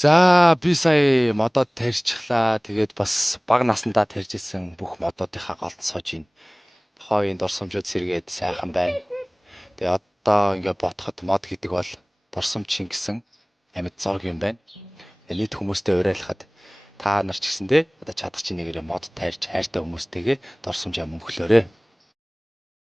За би сая модод тарьчихлаа. Тэгээд бас бага насандаа тарьж исэн бүх модуудынхаа голд сууж ийн. Тухайн үеийн дурсамжууд сэргээд сайхан байна. Тэгээ одоо ингээ бодоход мод гэдэг бол дурсамж шингэсэн амьд зураг юм байна. Тэгээ нийт хүмүүстэй уриалахад та нар ч гэсэндээ одоо чадах чинь нэгээрээ мод тарьж хайртай хүмүүстэйгээ дурсамжаа мөнхлөөрэй.